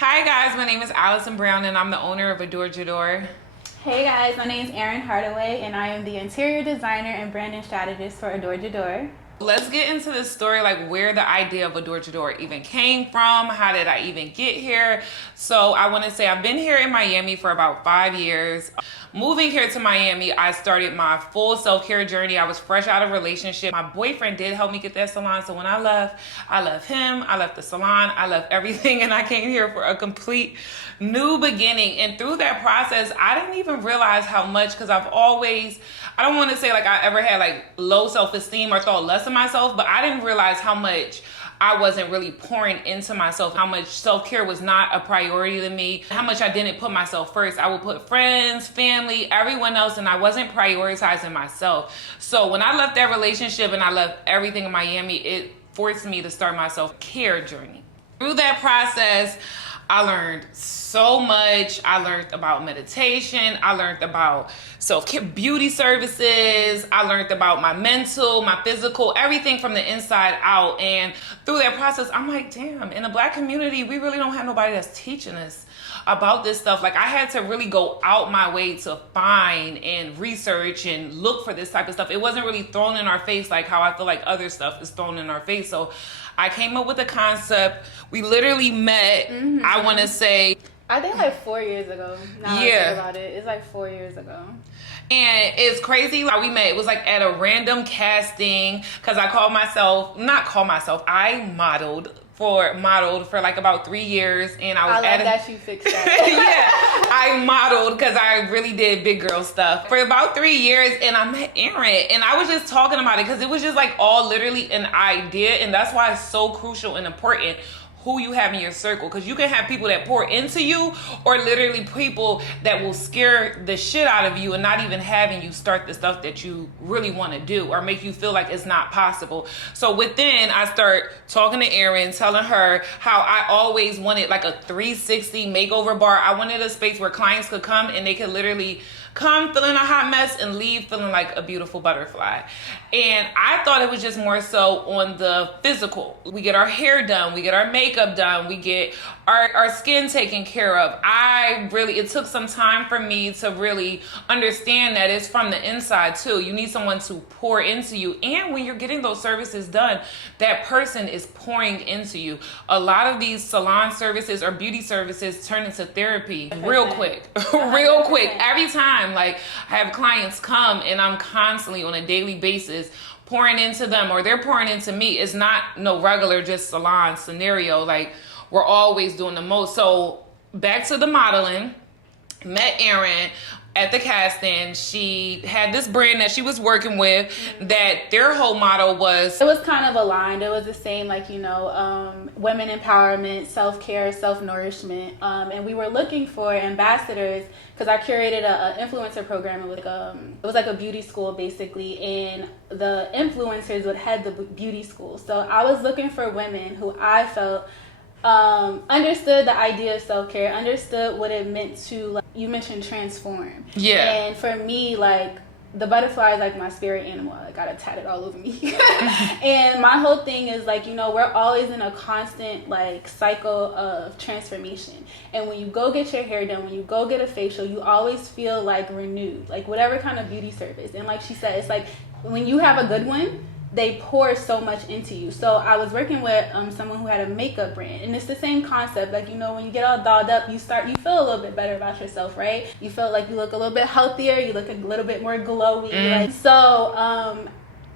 Hi guys, my name is Allison Brown and I'm the owner of Adore Jador. Hey guys, my name is Erin Hardaway and I am the interior designer and branding strategist for Adore Jador. Let's get into this story, like where the idea of Adore Jador even came from. How did I even get here? So I want to say I've been here in Miami for about 5 years. Moving here to Miami, I started my full self-care journey. I was fresh out of a relationship. My boyfriend did help me get that salon. So when I left him, I left the salon, I left everything, and I came here for a complete new beginning. And through that process, I didn't even realize how much, because I don't want to say like I ever had like low self-esteem or thought less of myself, but I didn't realize how much I wasn't really pouring into myself, how much self-care was not a priority to me, how much I didn't put myself first. I would put friends, family, everyone else, and I wasn't prioritizing myself. So when I left that relationship and I left everything in Miami, it forced me to start my self-care journey. Through that process, I learned so much. I learned about meditation. I learned about self-care, beauty services. I learned about my mental, my physical, everything from the inside out. And through that process, I'm like, damn, in the Black community, we really don't have nobody that's teaching us about this stuff. Like, I had to really go out my way to find and research and look for this type of stuff. It wasn't really thrown in our face like how I feel like other stuff is thrown in our face. So I came up with a concept. We literally met, I want to say, I think like 4 years ago. Now I think about it. It's like 4 years ago. And it's crazy how we met. It was like at a random casting, because I modeled for like about 3 years, and I was that you fixed that. Yeah, I modeled because I really did big girl stuff for about 3 years, and I met Erin, and I was just talking about it because it was just like all literally an idea, and that's why it's so crucial and important who you have in your circle, because you can have people that pour into you, or literally people that will scare the shit out of you and not even having you start the stuff that you really want to do, or make you feel like it's not possible. So within, I start talking to Erin, telling her how I always wanted like a 360 makeover bar. I wanted a space where clients could come and they could literally come feeling a hot mess and leave feeling like a beautiful butterfly. And I thought it was just more so on the physical. We get our hair done, we get our makeup done, we get our skin taken care of. It took some time for me to really understand that it's from the inside too. You need someone to pour into you. And when you're getting those services done, that person is pouring into you. A lot of these salon services or beauty services turn into therapy real quick. Real quick. Every time, like, I have clients come and I'm constantly on a daily basis pouring into them, or they're pouring into me. It's not no regular just salon scenario. Like, we're always doing the most. So back to the modeling, met Erin at the casting. She had this brand that she was working with, that their whole motto was, it was kind of aligned. It was the same, like, women empowerment, self-care, self-nourishment. And we were looking for ambassadors, because I curated a influencer program. It was like a beauty school basically, and the influencers would head the beauty school. So I was looking for women who I felt understood the idea of self-care, understood what it meant to, like you mentioned, transform. Yeah. And for me, like, the butterfly is like my spirit animal. I got it tatted all over me. And my whole thing is like, we're always in a constant like cycle of transformation. And when you go get your hair done, when you go get a facial, you always feel like renewed, like whatever kind of beauty service. And like she said, it's like when you have a good one, they pour so much into you. So I was working with someone who had a makeup brand, and it's the same concept. Like, when you get all dolled up, you feel a little bit better about yourself, right? You feel like you look a little bit healthier, you look a little bit more glowy. Like, so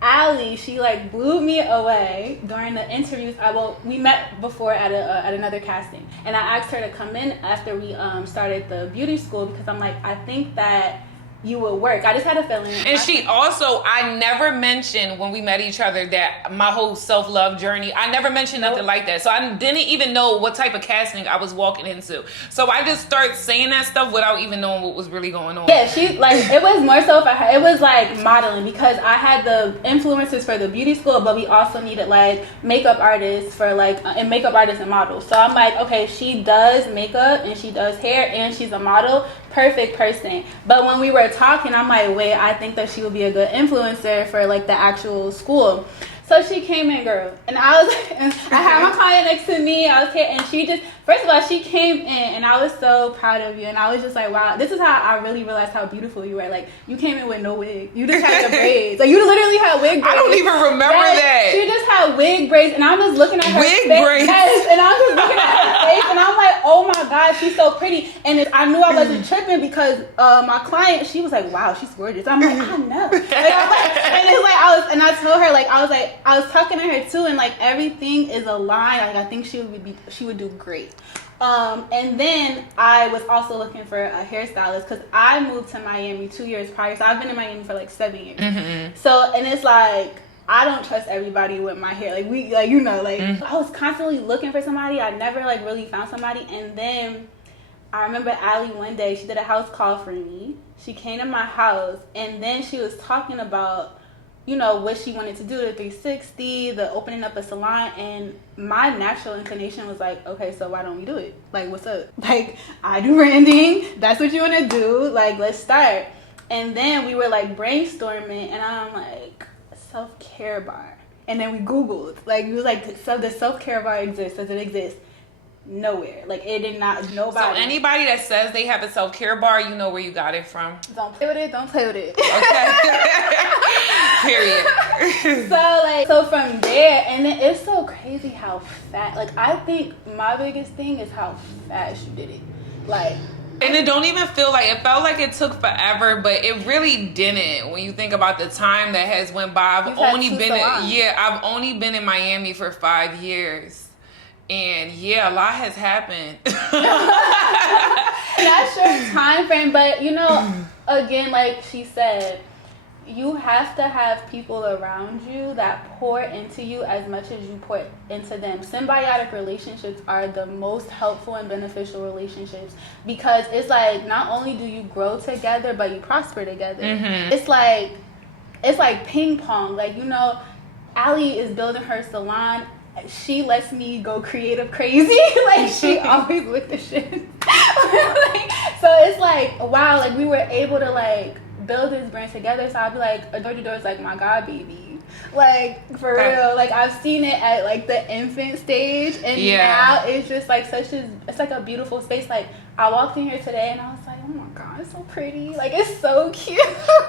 Allie, she like blew me away during the interviews. We met before at another casting, and I asked her to come in after we started the beauty school, because I'm like, I think that you will work. I just had a feeling. And she also, I never mentioned when we met each other that my whole self-love journey, I never mentioned nothing like that. So I didn't even know what type of casting I was walking into. So I just started saying that stuff without even knowing what was really going on. Yeah, she, like, it was more so for her. It was like modeling, because I had the influencers for the beauty school, but we also needed like makeup artists for like, and makeup artists and models. So I'm like, okay, she does makeup and she does hair and she's a model. Perfect person. But when we were talking, I'm like, wait, I think that she would be a good influencer for like the actual school. So she came in, girl, and I had my client next to me. I was here, and she just First of all, she came in and I was so proud of you. And I was just like, wow, this is how I really realized how beautiful you were. Like, you came in with no wig. You just had the braids. Like, you literally had wig braids. I don't even remember that. She just had wig braids. And I was looking at her wig face. braids? Yes, and I was just looking at her face. And I'm like, oh my God, she's so pretty. And I knew I wasn't tripping because my client, she was like, wow, she's gorgeous. I'm like, I know. Like, and it's like, I told her, like, I was talking to her too. And like, everything is aligned. Like, I think she would do great. And then I was also looking for a hairstylist because I moved to Miami 2 years prior. So I've been in Miami for like 7 years. Mm-hmm. So, and it's like, I don't trust everybody with my hair. Like, I was constantly looking for somebody. I never like really found somebody. And then I remember Allie one day, she did a house call for me. She came to my house and then she was talking about, what she wanted to do, the 360, the opening up a salon, and my natural inclination was like, okay, so why don't we do it? Like, what's up? Like, I do branding. That's what you want to do. Like, let's start. And then we were like brainstorming, and I'm like, self-care bar. And then we Googled. Like, we was like, so does self-care bar exist? Does it exist? Nowhere. Like, it did not. Nobody. So anybody that says they have a self-care bar, you know where you got it from. Don't play with it. Don't play with it. Okay. Period. So from there, and then it's so crazy how fast. Like, I think my biggest thing is how fast you did it. Like. And it don't even feel like, it felt like it took forever, but it really didn't. When you think about the time that has went by, I've only been in Miami for 5 years. And yeah, a lot has happened. That's your time frame, but again, like she said, you have to have people around you that pour into you as much as you pour into them. Symbiotic relationships are the most helpful and beneficial relationships because it's like not only do you grow together, but you prosper together. Mm-hmm. It's like ping pong. Like, Allie is building her salon. She lets me go creative crazy. Like, she always with the shit. So it's like, wow, like we were able to like build this brand together. So I'd be like, Door to Door is like my god baby. Like, for real. Like, I've seen it at like the infant stage, and now it's just like it's like a beautiful space. Like, I walked in here today and I was like, oh my god, it's so pretty. Like, it's so cute.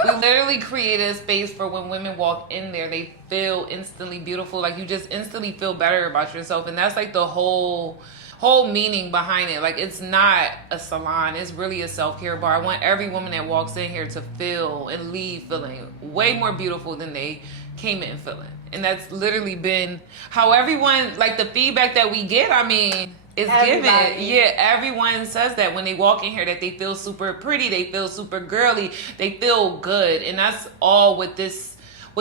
We literally created a space for when women walk in there, they feel instantly beautiful. Like, you just instantly feel better about yourself. And that's like the whole meaning behind it. Like, it's not a salon, it's really a self-care bar. I want every woman that walks in here to feel and leave feeling way more beautiful than they came in feeling. And that's literally been how everyone, like, the feedback that we get, I mean, it's given. Yeah, everyone says that when they walk in here, that they feel super pretty, they feel super girly, they feel good. And that's all what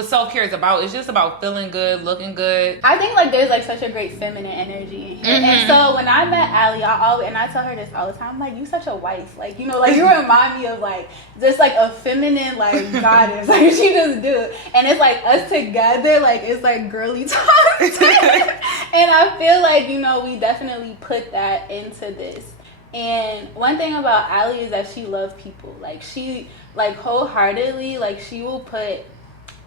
self-care is about. It's just about feeling good, looking good. I think like there's like such a great feminine energy in here. Mm-hmm. And so when I met Allie, I tell her this all the time, I'm like, you such a wife. Like, like you remind me of like just like a feminine like goddess. Like, she just do it. And it's like us together, like it's like girly times. And I feel like, we definitely put that into this. And one thing about Allie is that she loves people. Like, she like wholeheartedly, like she will put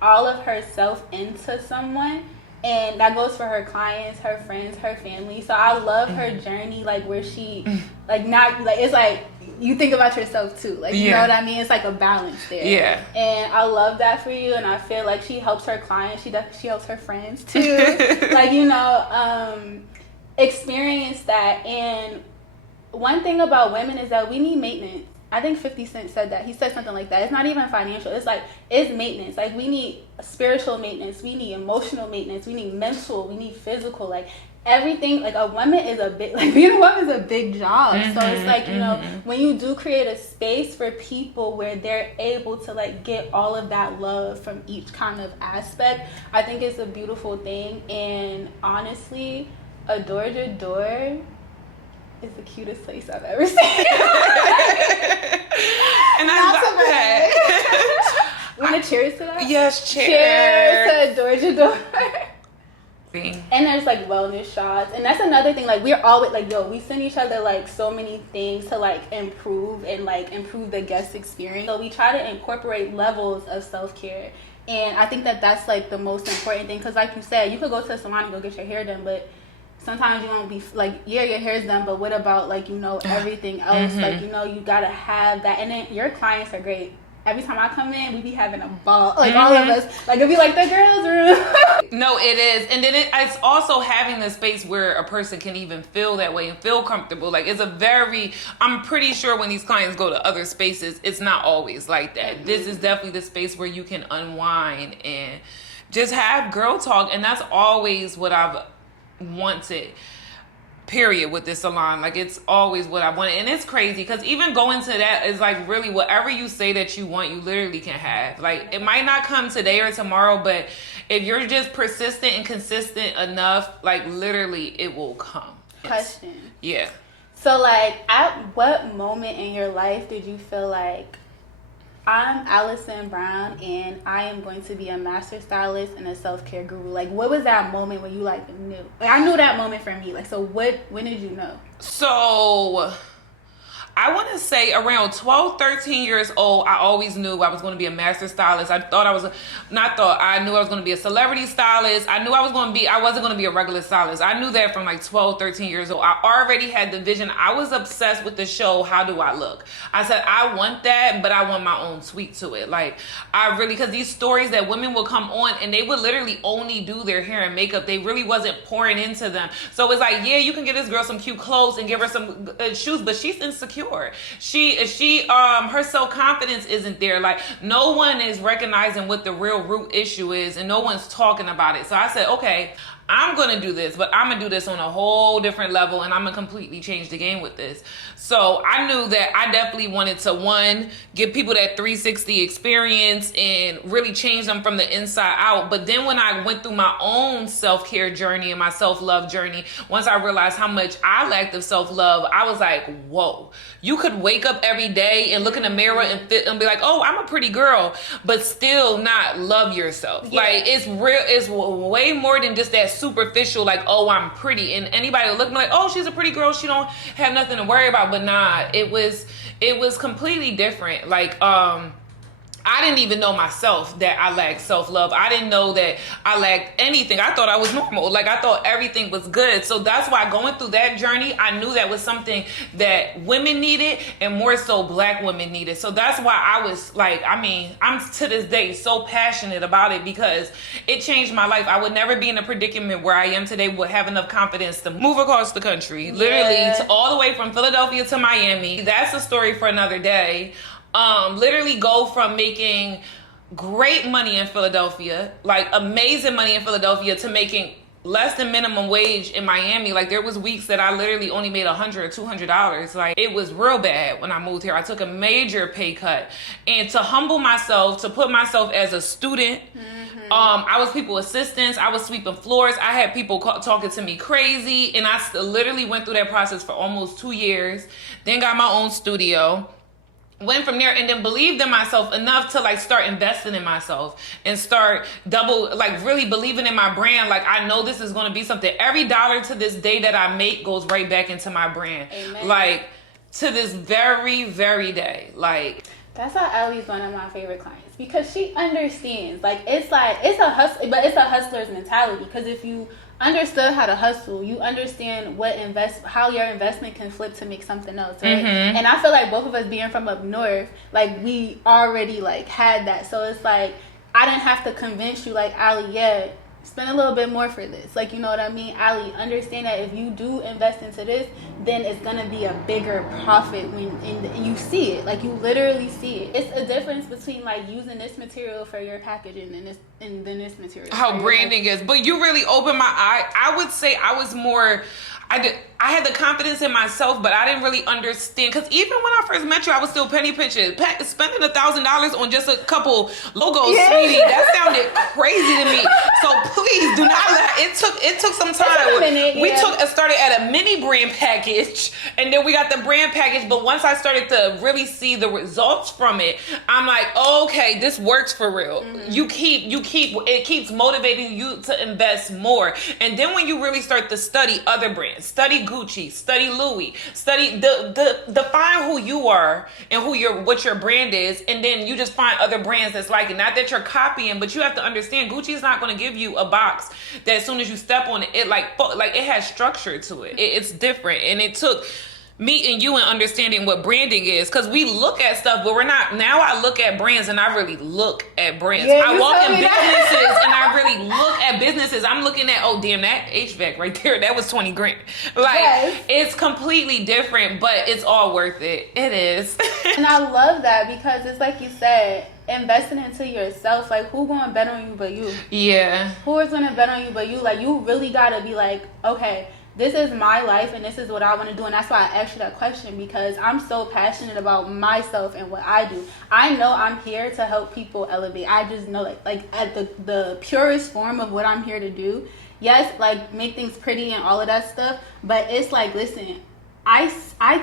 all of herself into someone, and that goes for her clients, her friends, her family. So I love her journey, like where she like not like it's like you think about yourself too, like you know what I mean. It's like a balance there. Yeah. And I love that for you, and I feel like she helps her clients. She helps her friends too. Like experience that. And one thing about women is that we need maintenance. I think 50 Cent said that. He said something like that. It's not even financial. It's like, it's maintenance. Like, we need spiritual maintenance. We need emotional maintenance. We need mental. We need physical. Like, everything. Like, a woman is a big, like, being a woman is a big job. Mm-hmm, so it's like, when you do create a space for people where they're able to, like, get all of that love from each kind of aspect, I think it's a beautiful thing. And honestly, Door to Door is the cutest place I've ever seen. And I love that. Want to cheers to that? Yes, cheers. Cheers to Door to Door. And there's like wellness shots, and that's another thing. Like, we're always like, we send each other like so many things to like improve the guest experience. So we try to incorporate levels of self-care, and I think that that's like the most important thing. Because like you said, you could go to a salon and go get your hair done, but sometimes you won't be like, yeah, your hair's done, but what about like, you know, everything else? Like, you know, you gotta have that. And then your clients are great. Every time I come in, we be having a ball. Like, all of us. Like, it'd be like the girls' room. No, it is. And then it's also having a space where a person can even feel that way and feel comfortable. Like, it's a very, I'm pretty sure when these clients go to other spaces, it's not always like that. This is definitely the space where you can unwind and just have girl talk. And that's always what I've wanted. Period with this salon. Like, it's always what I wanted. And it's crazy because even going to that is like really whatever you say that you want, you literally can have. Like, it might not come today or tomorrow, but if you're just persistent and consistent enough, like literally it will come. Question. Yeah. So like, at what moment in your life did you feel like, I'm Allison Brown and I am going to be a master stylist and a self-care guru? Like, what was that moment when you like knew? Like, I knew that moment for me. Like, so when did you know? So I want to say around 12, 13 years old, I always knew I was going to be a master stylist. I thought I was, I knew I was going to be a celebrity stylist. I knew I wasn't going to be a regular stylist. I knew that from like 12, 13 years old. I already had the vision. I was obsessed with the show, How Do I Look? I said, I want that, but I want my own tweak to it. Like, I really, because these stories that women would come on and they would literally only do their hair and makeup. They really wasn't pouring into them. So it's like, yeah, you can give this girl some cute clothes and give her some shoes, but she's insecure. Her self-confidence isn't there. Like, no one is recognizing what the real root issue is and no one's talking about it. So I said, okay, I'm going to do this, but I'm going to do this on a whole different level and I'm going to completely change the game with this. So I knew that I definitely wanted to, one, give people that 360 experience and really change them from the inside out. But then when I went through my own self-care journey and my self-love journey, once I realized how much I lacked of self-love, I was like, whoa, you could wake up every day and look in the mirror and be like, oh, I'm a pretty girl, but still not love yourself. Yeah. Like, it's real. It's way more than just that superficial, like, oh, I'm pretty. And anybody will look like, oh, she's a pretty girl, she don't have nothing to worry about. But nah, it was completely different. Like, I didn't even know myself that I lacked self-love. I didn't know that I lacked anything. I thought I was normal. Like, I thought everything was good. So that's why going through that journey, I knew that was something that women needed and more so Black women needed. So that's why I was like, I mean, I'm to this day so passionate about it because it changed my life. I would never be in a predicament where I am today would have enough confidence to move across the country, literally all the way from Philadelphia to Miami. That's a story for another day. Literally go from making great money in Philadelphia, like amazing money in Philadelphia, to making less than minimum wage in Miami. Like, there was weeks that I literally only made $100 or $200. Like, it was real bad when I moved here. I took a major pay cut, and to humble myself, to put myself as a student. I was people assistants. I was sweeping floors. I had people talking to me crazy, and I literally went through that process for almost 2 years. Then got my own studio. Went from there and then believed in myself enough to like start investing in myself and start really believing in my brand. Like, I know this is going to be something. Every dollar to this day that I make goes right back into my brand. Amen. Like, to this very, very day. Like, that's how Ellie's one of my favorite clients because she understands. Like, it's a hustle, but it's a hustler's mentality. Because if you understood how to hustle, you understand how your investment can flip to make something else, right? And I feel like both of us being from up north, like, we already like had that. So it's like, I didn't have to convince you, like, Allie, yeah, spend a little bit more for this. Like, you know what I mean? Allie, understand that if you do invest into this, then it's gonna be a bigger profit when you see it. Like, you literally see it. It's a difference between like using this material for your packaging and then this material. How branding is. But you really opened my eye. I would say I was more, I had the confidence in myself, but I didn't really understand. Because even when I first met you, I was still penny pinching. Spending $1,000 on just a couple logos, sweetie, that sounded crazy to me. So please do not let it took some time. We started at a mini brand package, and then we got the brand package. But once I started to really see the results from it, I'm like, okay, this works for real. It keeps motivating you to invest more. And then when you really start to study other brands, study Gucci, study Louis, study define who you are and what your brand is, and then you just find other brands that's like it. Not that you're copying, but you have to understand Gucci is not going to give you a a box that as soon as you step on it, it like it has structure to it. It's different. And it took meeting you and understanding what branding is, because we look at stuff, but we're not. Now I look at brands and I really look at brands. Yeah, I walk in businesses and I really look at businesses. I'm looking at, oh damn, that HVAC right there, that was 20 grand. Like, yes. It's completely different, but it's all worth it. It is. And I love that, because it's like you said, investing into yourself. Like, who gonna bet on you but you? Yeah. Who is gonna bet on you but you? Like, you really gotta be like, okay, this is my life and this is what I want to do. And that's why I asked you that question, because I'm so passionate about myself and what I do. I know I'm here to help people elevate. I just know, like at the purest form of what I'm here to do. Yes, like, make things pretty and all of that stuff. But it's like, listen, I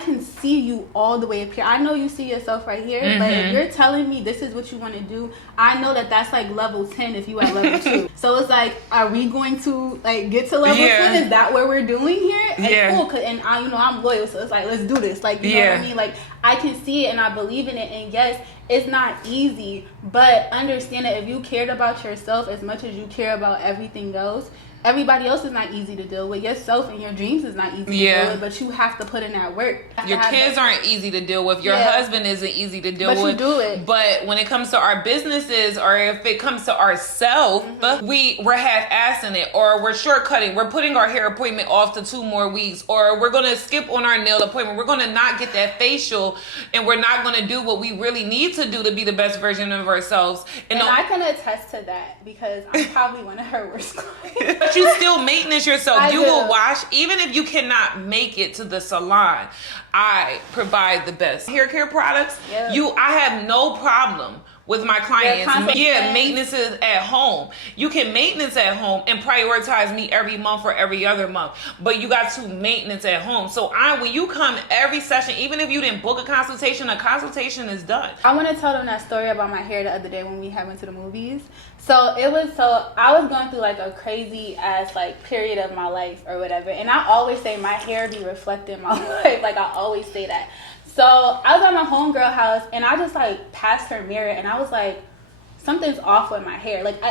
can see you all the way up here. I know you see yourself right here, but if you're telling me this is what you want to do, I know that that's like level 10 if you at level 2. So it's like, are we going to like get to level 10? Is that what we're doing here? It's cool, and I'm loyal, so it's like, let's do this. Like, you know what I mean? Like, I can see it and I believe in it. And yes, it's not easy, but understand that if you cared about yourself as much as you care about everything else, everybody else is not easy to deal with. Yourself and your dreams is not easy to deal with, but you have to put in that work. Your kids aren't easy to deal with. Your husband isn't easy to deal with. But you do it. But when it comes to our businesses, or if it comes to ourselves, we're half-assing it, or we're shortcutting. We're putting our hair appointment off to 2 more weeks, or we're going to skip on our nail appointment. We're going to not get that facial, and we're not going to do what we really need to do to be the best version of ourselves. And I can attest to that, because I'm probably one of her worst clients. But you still maintenance yourself. You will wash, even if you cannot make it to the salon. I provide the best hair care products. I have no problem with my clients. Maintenance is at home. You can maintenance at home and prioritize me every month or every other month, but you got to maintenance at home. So when you come every session, even if you didn't book a consultation is done. I want to tell them that story about my hair the other day when we went to the movies. I was going through like a crazy ass like period of my life or whatever, and I always say my hair be reflecting my life. Like, I always say that. So I was at my homegirl house and I just like passed her mirror and I was like, something's off with my hair. Like,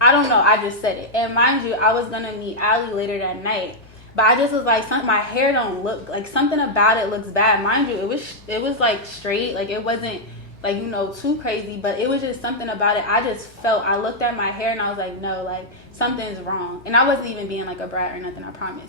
I don't know, I just said it. And mind you, I was gonna meet Allie later that night, but I just was like, my hair don't look, like, something about it looks bad. Mind you, it was like straight, like it wasn't like, you know, too crazy, but it was just something about it. I looked at my hair and I was like, no, like, something's wrong. And I wasn't even being like a brat or nothing, I promise.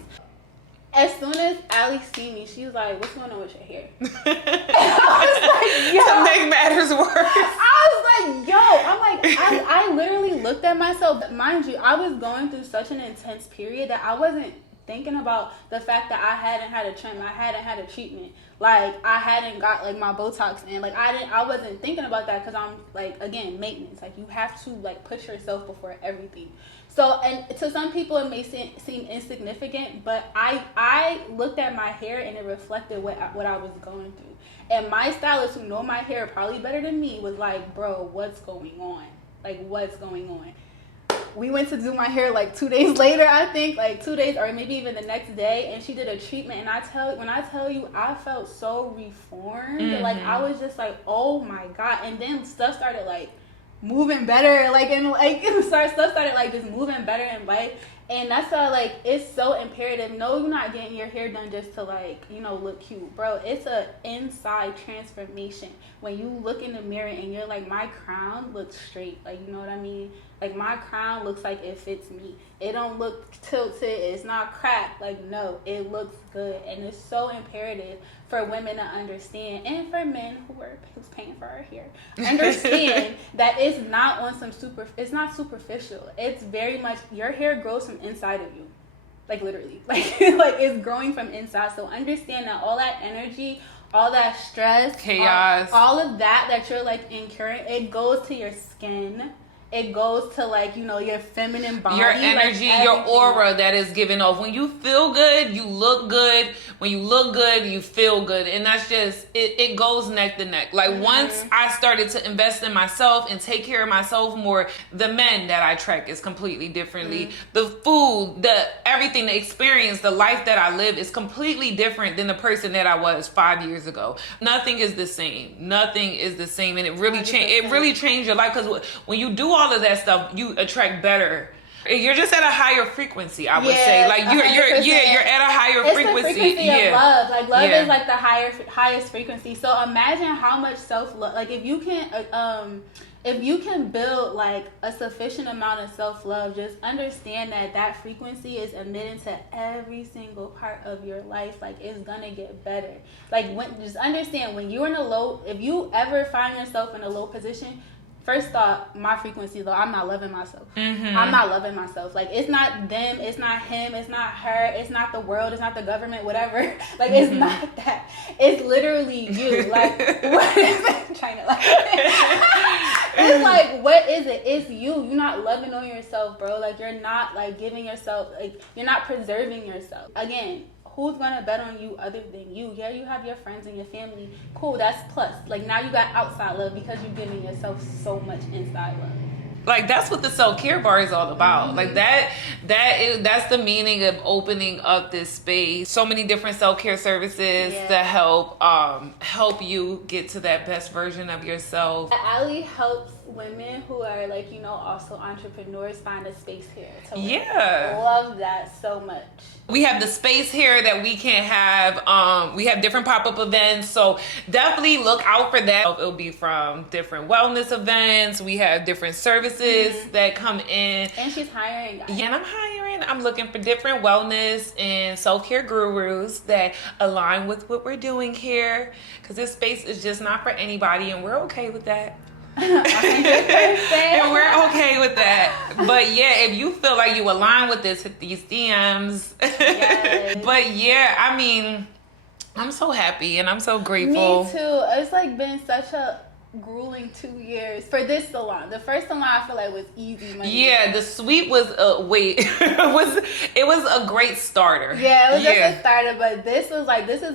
As soon as Allie see me, she was like, what's going on with your hair? I was like, yo. To make matters worse. I was like, yo. I'm like, I literally looked at myself. Mind you, I was going through such an intense period that I wasn't thinking about the fact that I hadn't had a trim, I hadn't had a treatment, like I hadn't got like my Botox in, like I wasn't thinking about that, because I'm like, again, maintenance, like you have to like put yourself before everything. So, and to some people it may seem insignificant, but I looked at my hair and it reflected what I was going through. And my stylist, who know my hair probably better than me, was like, bro, what's going on? Like, what's going on? We went to do my hair like 2 days later, I think, like 2 days or maybe even the next day, and she did a treatment, and when I tell you I felt so reformed, like I was just like, oh my God. And then stuff started like moving better, like, and like stuff started like just moving better in life. And that's why, like, it's so imperative. No, you're not getting your hair done just to, like, you know, look cute. Bro, it's a inside transformation. When you look in the mirror and you're like, my crown looks straight. Like, you know what I mean? Like, my crown looks like it fits me. It don't look tilted. It's not cracked. Like, no, it looks good. And it's so imperative for women to understand, and for men who's paying for our hair, understand that it's not on some it's not superficial. It's very much, your hair grows from inside of you. Like, literally. Like it's growing from inside. So understand that all that energy, all that stress, chaos, all of that you're like incurring, it goes to your skin. It goes to, like, you know, your feminine body. Your energy, like your aura that is given off. When you feel good, you look good. When you look good, you feel good. And that's just, it goes neck to neck. Like, once I started to invest in myself and take care of myself more, the men that I track is completely differently. The food, everything, the experience, the life that I live is completely different than the person that I was 5 years ago. Nothing is the same. Nothing is the same. And it really changed your life, because when you do all of that stuff, you attract better You're just at a higher frequency, I would Yeah, say. Like you're at a higher it's frequency. The frequency of love. Like love Yeah. is like the highest frequency. So imagine how much self-love, like if you can build like a sufficient amount of self-love, just understand that frequency is emitted to every single part of your life. Like it's gonna get better. Like just understand when you're in a low, if you ever find yourself in a low position, first thought, my frequency low. I'm not loving myself. I'm not loving myself. Like it's not them, it's not him, it's not her, it's not the world, it's not the government, whatever. Like it's not that. It's literally you. Like what is it? I'm trying to like it's like what is it? It's you. You're not loving on yourself, bro. Like you're not like giving yourself, like you're not preserving yourself. Again, who's gonna bet on you other than you? Yeah, you have your friends and your family. Cool, that's plus. Like now you got outside love because you're giving yourself so much inside love. Like that's what the self-care bar is all about. Like that's the meaning of opening up this space. So many different self-care services that help you get to that best version of yourself. Allie helps women who are like, also entrepreneurs find a space here to work. Yeah. Love that so much. We have the space here that we can have. We have different pop-up events, so definitely look out for that. It'll be from different wellness events. We have different services that come in. And she's hiring guys. Yeah, and I'm hiring. I'm looking for different wellness and self-care gurus that align with what we're doing here, because this space is just not for anybody, and we're okay with that. 100%. And we're okay with that. But yeah, if you feel like you align with this, hit these DMs. Yes. But yeah, I mean, I'm so happy and I'm so grateful. Me too. It's like been such a grueling 2 years for this salon. The first salon I feel like was easy money. Yeah, the suite was it was a great starter. Yeah, it was just a starter, but this is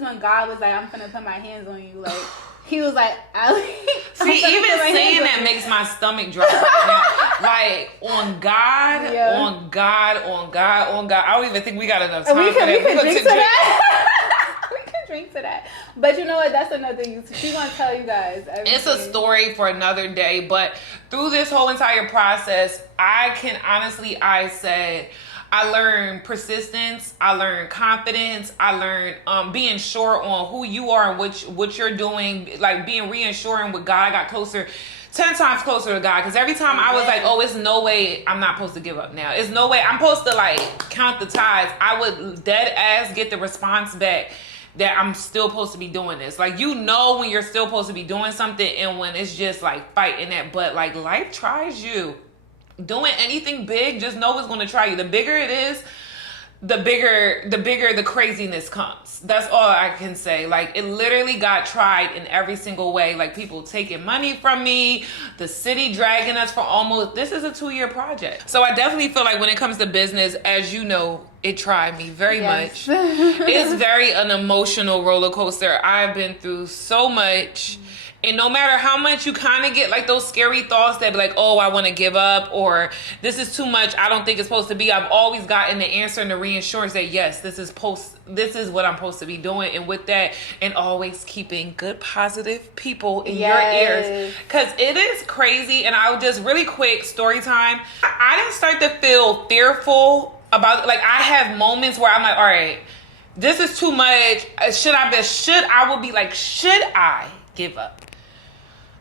when God was like, I'm gonna put my hands on you. Like he was like, Allie. See, even saying that makes my stomach drop right now. Like, on God, on God, on God, on God. I don't even think we got enough time for that. We can drink to that. We can drink to that. But you know what? That's another thing. She's going to tell you guys everything. It's a story for another day. But through this whole entire process, I said, I learned persistence. I learned confidence. I learned being sure on who you are and what you're doing. Like being reassuring with God. I got 10 times closer to God. Because every time I was like, oh, it's no way I'm not supposed to give up now. It's no way I'm supposed to like count the ties. I would dead ass get the response back that I'm still supposed to be doing this. Like, when you're still supposed to be doing something and when it's just like fighting that. But like life tries you. Doing anything big, just know it's going to try you. The bigger it is, the bigger the craziness comes. That's all I can say. Like, it literally got tried in every single way. Like, people taking money from me, the city dragging us for this is a 2-year project. So I definitely feel like when it comes to business, as you know, it tried me very much. It's very an emotional roller coaster. I've been through so much. And no matter how much you kind of get like those scary thoughts that be like, oh, I want to give up, or this is too much, I don't think it's supposed to be. I've always gotten the answer and the reassurance that yes, this is what I'm supposed to be doing. And with that, and always keeping good, positive people in your ears. Because it is crazy. And I'll just really quick story time. I didn't start to feel fearful about, like, I have moments where I'm like, all right, this is too much. Should I give up?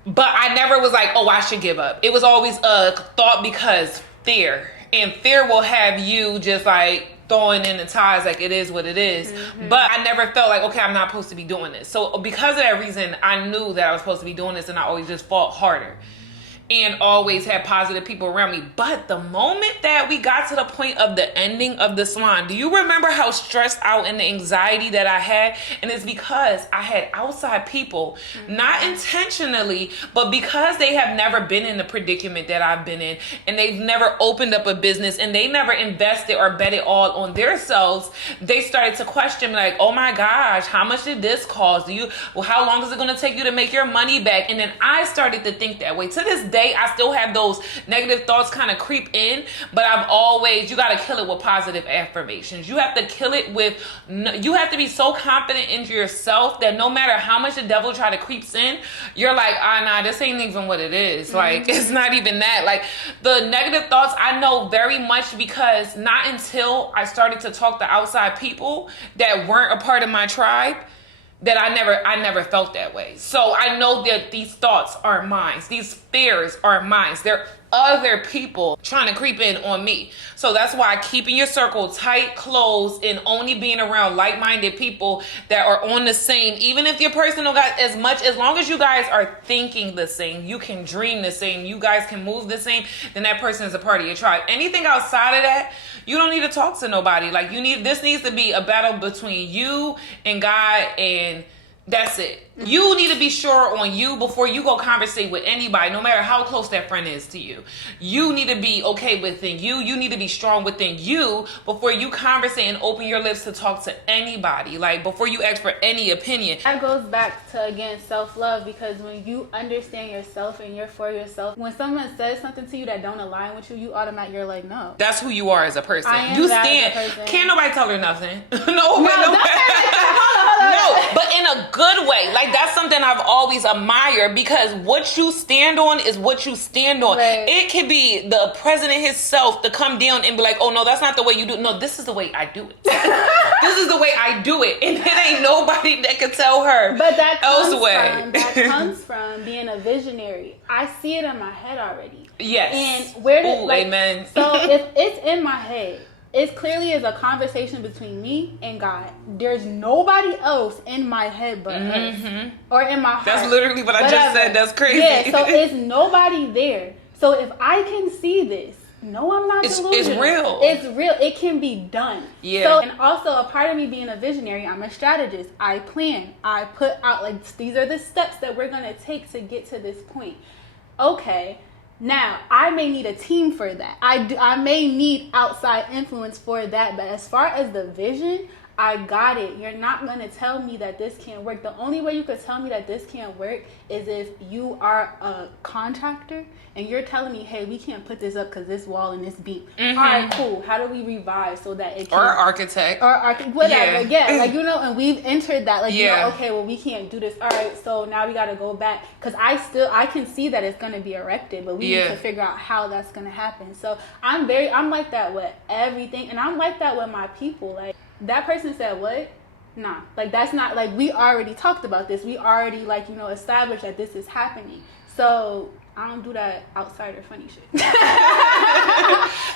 But I never was like, oh, I should give up. It was always a thought because fear. And fear will have you just like throwing in the ties like it is what it is. But I never felt like, okay, I'm not supposed to be doing this. So because of that reason, I knew that I was supposed to be doing this, and I always just fought harder. And always had positive people around me. But the moment that we got to the point of the ending of the salon, do you remember how stressed out and the anxiety that I had? And it's because I had outside people, not intentionally, but because they have never been in the predicament that I've been in, and they've never opened up a business, and they never invested or bet it all on themselves, they started to question me like, oh my gosh, how much did this cost? How long is it going to take you to make your money back? And then I started to think that way. To this day, day, I still have those negative thoughts kind of creep in, but you got to kill it with positive affirmations. You have to kill it with, you have to be so confident in yourself that no matter how much the devil try to creeps in, you're like, nah, this ain't even what it is. Like, it's not even that. Like, the negative thoughts, I know very much because not until I started to talk to outside people that weren't a part of my tribe, that I never felt that way. So I know that these thoughts are mine. These fears are mine. They're other people trying to creep in on me. So that's why keeping your circle tight, closed, and only being around like-minded people that are on the same, even if your person don't got as much, as long as you guys are thinking the same, you can dream the same, you guys can move the same, then that person is a part of your tribe. Anything outside of that, you don't need to talk to nobody. Like, this needs to be a battle between you and God, and that's it. You need to be sure on you before you go conversate with anybody, no matter how close that friend is to you. You need to be okay within you. You need to be strong within you before you conversate and open your lips to talk to anybody. Like, before you ask for any opinion. That goes back to, again, self-love, because when you understand yourself and you're for yourself, when someone says something to you that don't align with you, you automatically, you're like, no. That's who you are as a person. I am You that stand. as a person. Can't nobody tell her nothing. No, But in a good way. Like, that's something I've always admired, because what you stand on is what you stand on. Right. It could be the president himself to come down and be like, oh no, that's not the way you do it. No, this is the way I do it. This is the way I do it. And it ain't nobody that can tell her but that comes from being a visionary. I see it in my head already. Yes. And where did, amen. So if it's in my head, it clearly is a conversation between me and God. There's nobody else in my head but us. Or in my heart. That's literally what I just said. That's crazy. Yeah, so it's nobody there. So if I can see this, no, I'm not delusional. It's real. It's real. It can be done. Yeah. So, and also a part of me being a visionary, I'm a strategist. I plan. I put out, like, these are the steps that we're going to take to get to this point. Okay. Now, I may need a team for that. I may need outside influence for that. But as far as the vision, I got it. You're not going to tell me that this can't work. The only way you could tell me that this can't work is if you are a contractor and you're telling me, hey, we can't put this up because this wall and this beam. All right, cool. How do we revise so that it can... Or architect. Whatever. Yeah. Like, you know, and we've entered that. Like, you Yeah. know, okay, well, we can't do this. All right, so now we got to go back. Because I can see that it's going to be erected, but we need to figure out how that's going to happen. So I'm like that with everything. And I'm like that with my people. Like, that person said, what? Nah. Like, that's not, like, we already talked about this. We already, like, you know, established that this is happening. So I don't do that outsider funny shit.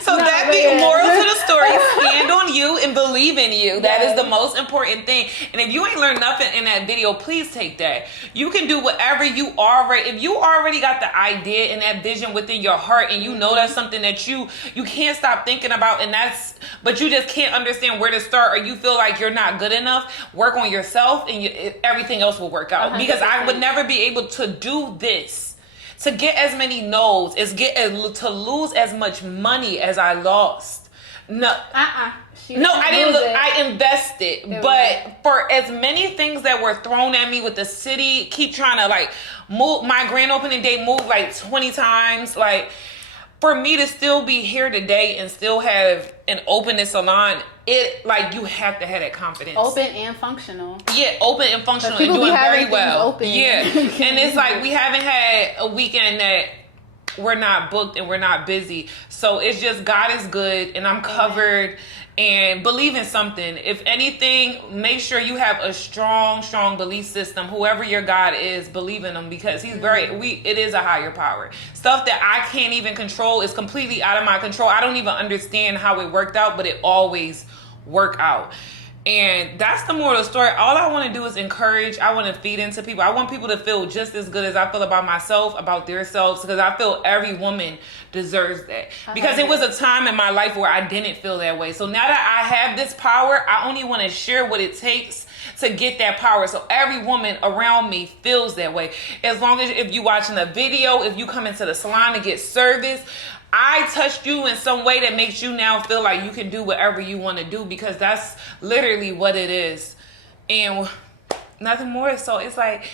So moral to the story, stand on you and believe in you. That is the most important thing. And if you ain't learned nothing in that video, please take that. You can do whatever you already, if you already got the idea and that vision within your heart, and you know that's something that you can't stop thinking about, and but you just can't understand where to start, or you feel like you're not good enough, work on yourself and everything else will work out. 100%. Because I would never be able to do this, to get as many no's, to lose as much money as I lost. No. I didn't. I invested, but for as many things that were thrown at me with the city, keep trying to like move. My grand opening day moved like 20 times. Like, for me to still be here today and still have an open salon, you have to have that confidence. Open and functional. Yeah, open and functional and doing very well. Open. Yeah. And it's like we haven't had a weekend that we're not booked and we're not busy. So it's just God is good and I'm covered. And believe in something. If anything, make sure you have a strong belief system. Whoever your God is, believe in him, because he's it is a higher power. Stuff that I can't even control is completely out of my control. I don't even understand how it worked out, but it always worked out. And that's the moral of the story. All I want to do is encourage. I want to feed into people. I want people to feel just as good as I feel about myself, about their selves, because I feel every woman deserves that. Because it was a time in my life where I didn't feel that way. So now that I have this power, I only want to share what it takes to get that power. So every woman around me feels that way. As long as if you watching a video, if you come into the salon to get service, I touched you in some way that makes you now feel like you can do whatever you want to do, because that's literally what it is. And nothing more. So it's like,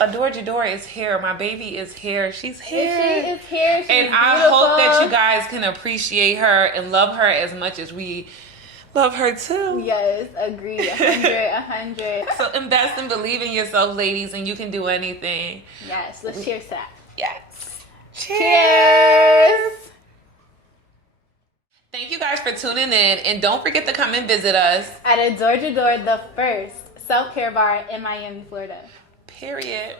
Adore Jadora is here. My baby is here. She's here. She is here. She's and I beautiful. hope that you guys can appreciate her and love her as much as we love her too. Yes, agree. 100. So invest and believe in yourself, ladies, and you can do anything. Yes, let's cheers to that. Yes. Cheers. Thank you guys for tuning in, and don't forget to come and visit us At Adore Jadora, the first self-care bar in Miami, Florida. Period.